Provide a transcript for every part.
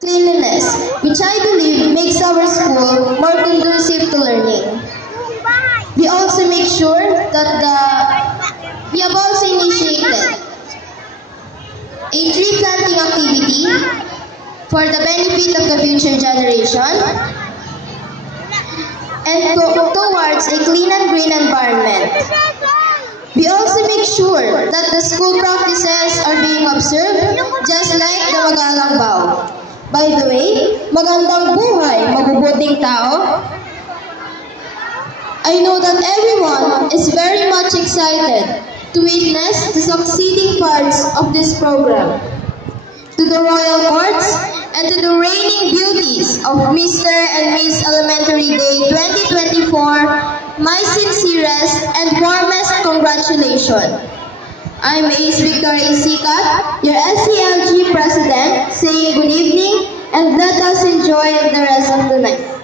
cleanliness, which I believe makes our school more conducive to learning. We also make sure that we have also initiated a tree planting activity for the benefit of the future generation and towards a clean and green environment. We also make sure that the school practices are being observed just like the Magalang Vow. By the way, magandang buhay, mabubuting tao. I know that everyone is very much excited to witness the succeeding parts of this program. To the Royal Courts and to the reigning beauties of Mr. and Miss Elementary Day 2024, my sincerest and warmest congratulations. I'm Ace Victoria Sikat, your SCLG President, saying good evening and let us enjoy the rest of the night.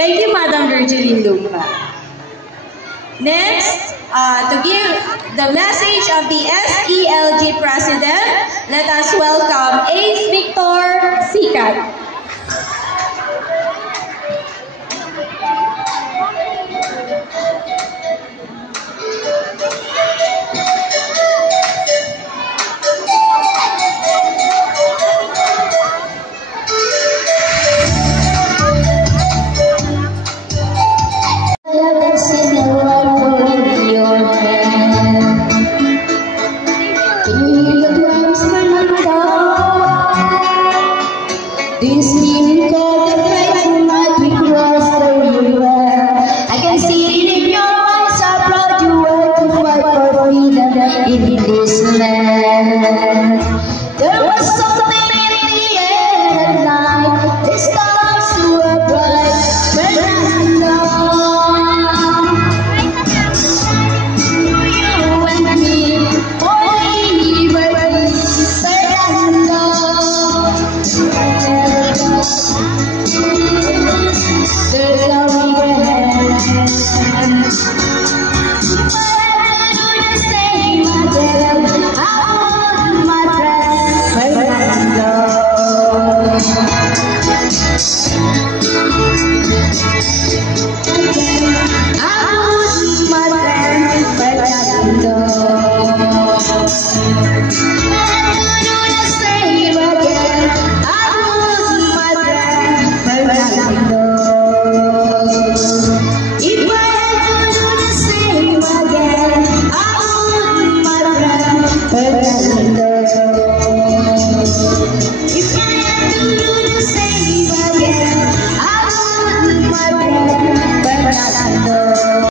Thank you, Madam Virgilin Lupa. Next, to give the message of the SELG President, let us welcome Ace Victor Sikat.